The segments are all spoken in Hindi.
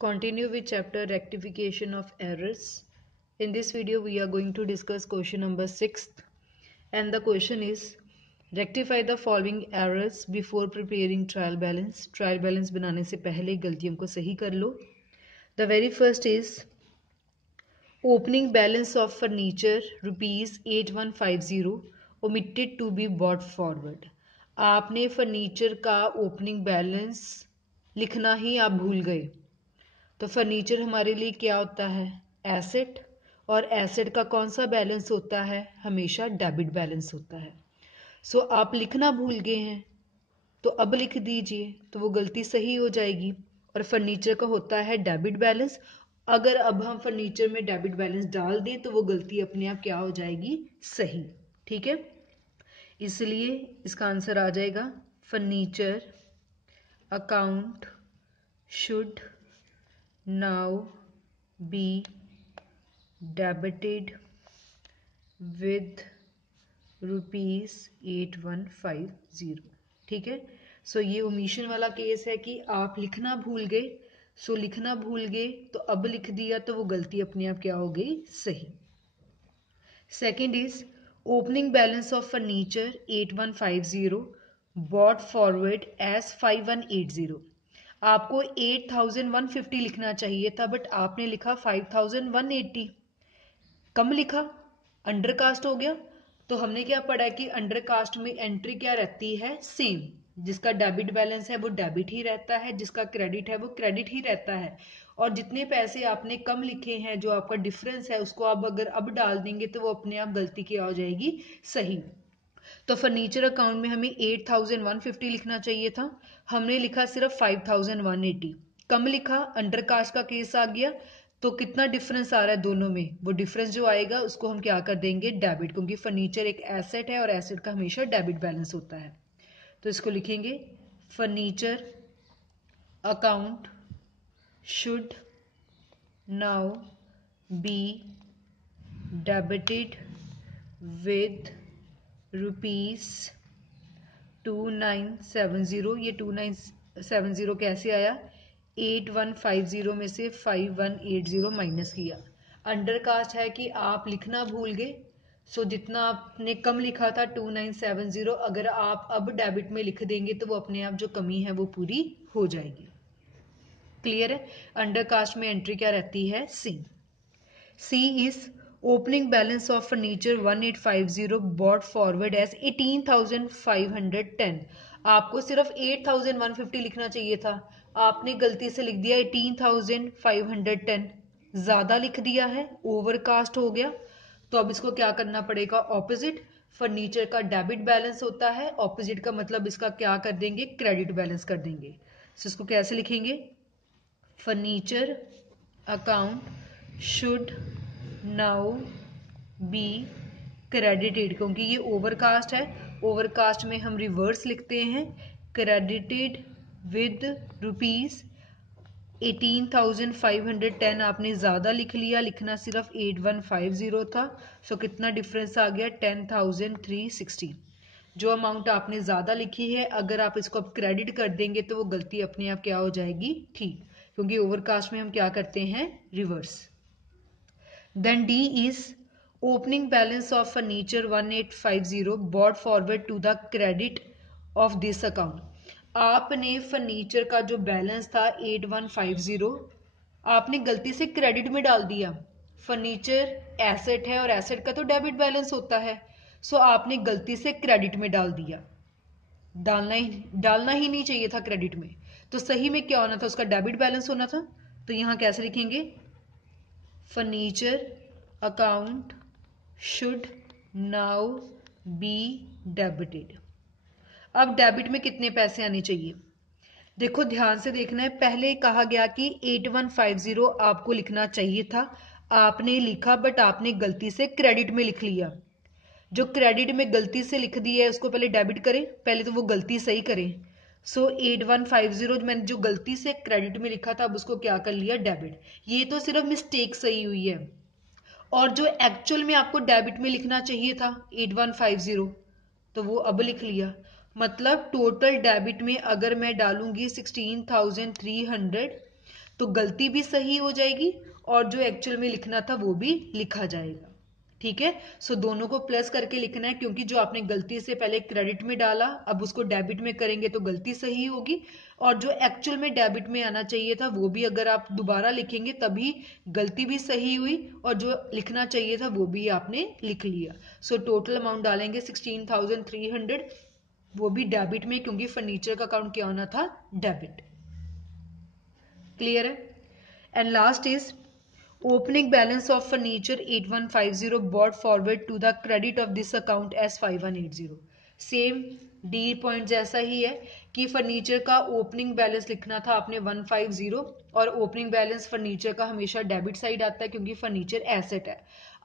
Continue with chapter rectification of errors. In this video, we are going to discuss question number 6, and the question is rectify the following errors before preparing trial balance. Trial balance बनाने से पहले गलतियों को सही कर लो. The very first is opening balance of furniture rupees 8150 omitted to be brought forward. आपने फर्नीचर का ओपनिंग बैलेंस लिखना ही आप भूल गए. तो फर्नीचर हमारे लिए क्या होता है? एसेट. और एसेट का कौन सा बैलेंस होता है? हमेशा डेबिट बैलेंस होता है. सो आप लिखना भूल गए हैं तो अब लिख दीजिए तो वो गलती सही हो जाएगी. और फर्नीचर का होता है डेबिट बैलेंस. अगर अब हम फर्नीचर में डेबिट बैलेंस डाल दें तो वो गलती अपने आप क्या हो जाएगी? सही. ठीक है, इसलिए इसका आंसर आ जाएगा furniture account should now be debited with rupees 8150. ठीक है, सो ये ओमिशन वाला केस है कि आप लिखना भूल गए. सो लिखना भूल गए तो अब लिख दिया तो वो गलती अपने आप क्या हो गई? सही. Second is opening balance of furniture 8150 brought forward as 5180. आपको 8150 लिखना चाहिए था बट आपने लिखा 5180. कम लिखा, अंडरकास्ट हो गया. तो हमने क्या पढ़ा कि अंडरकास्ट में एंट्री क्या रहती है? सेम. जिसका डेबिट बैलेंस है वो डेबिट ही रहता है, जिसका क्रेडिट है वो क्रेडिट ही रहता है. और जितने पैसे आपने कम लिखे हैं, जो आपका डिफरेंस है, उसको आप अगर अब डाल देंगे तो वो अपने आप गलती क्या हो जाएगी? सही. तो फर्नीचर अकाउंट में हमें 8150 लिखना चाहिए था, हमने लिखा सिर्फ 5180. कम लिखा, अंडरकास्ट का केस आ गया. तो कितना डिफरेंस आ रहा है दोनों में? वो डिफरेंस जो आएगा उसको हम क्या कर देंगे? डेबिट, क्योंकि फर्नीचर एक एसेट है और एसेट का हमेशा डेबिट बैलेंस होता है. तो इसको लिखेंगे furniture account should now be debited with rupees 2970. ये 2970 कैसे आया? 8150 में से 5180 माइनस किया. अंडरकास्ट है कि आप लिखना भूल गए. सो जितना आपने कम लिखा था 2970, अगर आप अब डेबिट में लिख देंगे तो वो अपने आप जो कमी है वो पूरी हो जाएगी. क्लियर है? अंडरकास्ट में एंट्री क्या रहती है? C. C is opening balance of furniture 1850 brought forward as 18,510. आपको सिर्फ 8150 लिखना चाहिए था, आपने गलती से लिख दिया 18,510. ज्यादा लिख दिया है, ओवरकास्ट हो गया. तो अब इसको क्या करना पड़ेगा? ऑपोजिट. फर्नीचर का डेबिट बैलेंस होता है, ऑपोजिट का मतलब इसका क्या कर देंगे? क्रेडिट बैलेंस कर देंगे. तो इसको कैसे लिखेंगे? Furniture account should now be credited, क्योंकि ये ओवरकास्ट है. ओवरकास्ट में हम रिवर्स लिखते हैं. Credited with rupees 18,510. आपने ज्यादा लिख लिया, लिखना सिर्फ 8150 था. सो कितना डिफरेंस आ गया? 10,360. जो अमाउंट आपने ज्यादा लिखी है, अगर आप इसको अब क्रेडिट कर देंगे तो वो गलती अपने आप क्या हो जाएगी? ठीक, क्योंकि ओवरकास्ट में हम क्या करते हैं? Reverse. Then D is opening balance of furniture 1850 brought forward to the credit of this account. आपने फर्नीचर का जो बैलेंस था 8150 आपने गलती से क्रेडिट में डाल दिया. फर्नीचर एसेट है और एसेट का तो डेबिट बैलेंस होता है. सो आपने गलती से क्रेडिट में डाल दिया. डालना ही नहीं चाहिए था क्रेडिट में. तो सही में क्या होना था? उसका डेबिट बैलेंस होना था. तो यहां कैसे लिखेंगे? Furniture account should now be debited. अब डेबिट में कितने पैसे आने चाहिए? देखो, ध्यान से देखना है. पहले कहा गया कि 8150 आपको लिखना चाहिए था, आपने लिखा बट आपने गलती से क्रेडिट में लिख लिया. जो क्रेडिट में गलती से लिख दिया है उसको पहले डेबिट करें, पहले तो वो गलती सही करें. सो 8150 मैंने जो गलती से क्रेडिट में लिखा था, अब उसको क्या कर लिया? डेबिट. ये तो सिर्फ मिस्टेक सही हुई है. और जो एक्चुअल में आपको डेबिट में लिखना चाहिए था 8150, तो वो अब लिख लिया. मतलब टोटल डेबिट में अगर मैं डालूंगी 16,300 तो गलती भी सही हो जाएगी और जो एक्चुअल में लिखना था वो भी लिखा जाएगा। ठीक है, सो दोनों को प्लस करके लिखना है, क्योंकि जो आपने गलती से पहले क्रेडिट में डाला अब उसको डेबिट में करेंगे तो गलती सही होगी, और जो एक्चुअल में डेबिट में आना चाहिए था वो भी अगर आप दोबारा लिखेंगे तभी गलती भी सही हुई और जो लिखना चाहिए था वो भी आपने लिख लिया। सो टोटल अमाउंट डालेंगे 16,300, वो भी डेबिट में, क्योंकि फर्नीचर का अकाउंट क्या होना था, डेबिट। क्लियर है? And last is opening balance of furniture 8150 brought forward to the credit of this account as 5180। Same D point जैसा ही है कि फर्नीचर का ओपनिंग बैलेंस लिखना था आपने 150, और ओपनिंग बैलेंस फर्नीचर का हमेशा डेबिट साइड आता है क्योंकि फर्नीचर एसेट है।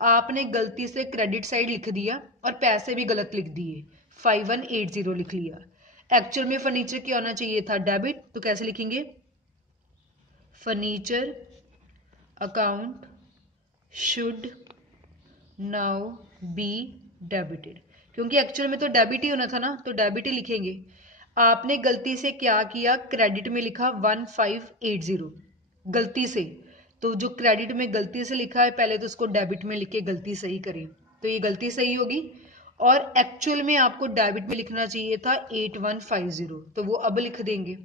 आपने गलती से क्रेडिट साइड लिख दिया और पैसे भी गलत लिख दिए, 5180 लिख लिया। एक्चुअल में फर्नीचर क्या होना चाहिए था, डेबिट, तो कैसे लिखेंगे, furniture account should now be debited, क्योंकि एक्चुअल में तो डेबिट ही होना था ना, तो डेबिट ही लिखेंगे। आपने गलती से क्या किया, क्रेडिट में लिखा 1580 गलती से, तो जो क्रेडिट में गलती से लिखा है पहले तो उसको डेबिट में लिख के गलती सही करें, तो ये गलती सही होगी। और एक्चुअल में आपको डेबिट में लिखना चाहिए था 8150, तो वो अब लिख देंगे।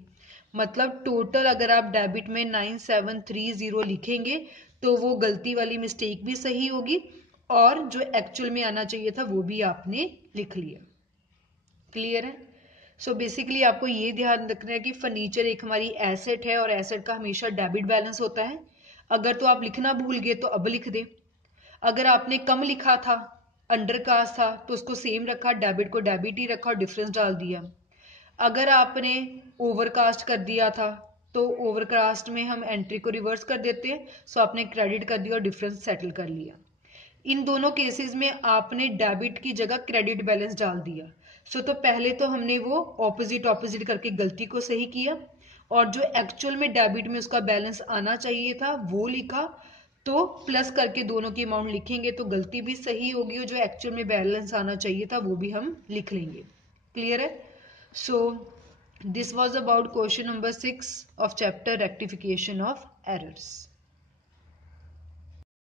मतलब टोटल अगर आप डेबिट में 9730 लिखेंगे तो वो गलती वाली मिस्टेक भी सही होगी और जो एक्चुअल में आना चाहिए था वो भी आपने लिख लिया। क्लियर है? सो बेसिकली आपको ये ध्यान रखना है कि फर्नीचर एक हमारी एसेट है और एसेट का हमेशा डेबिट बैलेंस होता है। अगर तो आप लिखना भूल गए तो अब लिख दें। अगर आपने कम लिखा था, अंडर कास्ट था, तो उसको सेम रखा, डेबिट को डेबिट ही रखा और डिफरेंस डाल दिया। अगर आपने ओवरकास्ट कर दिया था तो ओवरकास्ट में हम एंट्री को रिवर्स कर देते हैं, सो आपने क्रेडिट कर दिया और डिफरेंस सेटल कर लिया। इन दोनों केसेस में आपने डेबिट की जगह क्रेडिट बैलेंस डाल दिया। सो तो पहले तो हमने वो ऑपोजिट ऑपोजिट करके गलती को सही किया और जो एक्चुअल में डेबिट में उसका बैलेंस आना चाहिए था वो लिखा, तो प्लस करके दोनों की अमाउंट लिखेंगे तो गलती भी सही होगी और जो एक्चुअल में बैलेंस आना चाहिए था वो भी हम लिख लेंगे। क्लियर है? So this was about question number 6 of chapter rectification of errors.